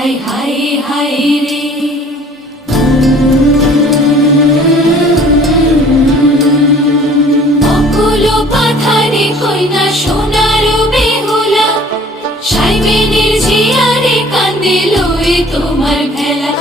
high high high রে অকুলো পাথারে কইনা সোনার বেহুলা সাইবেনের জিয়ারে কান্দে লয়ে তোমার ভেলা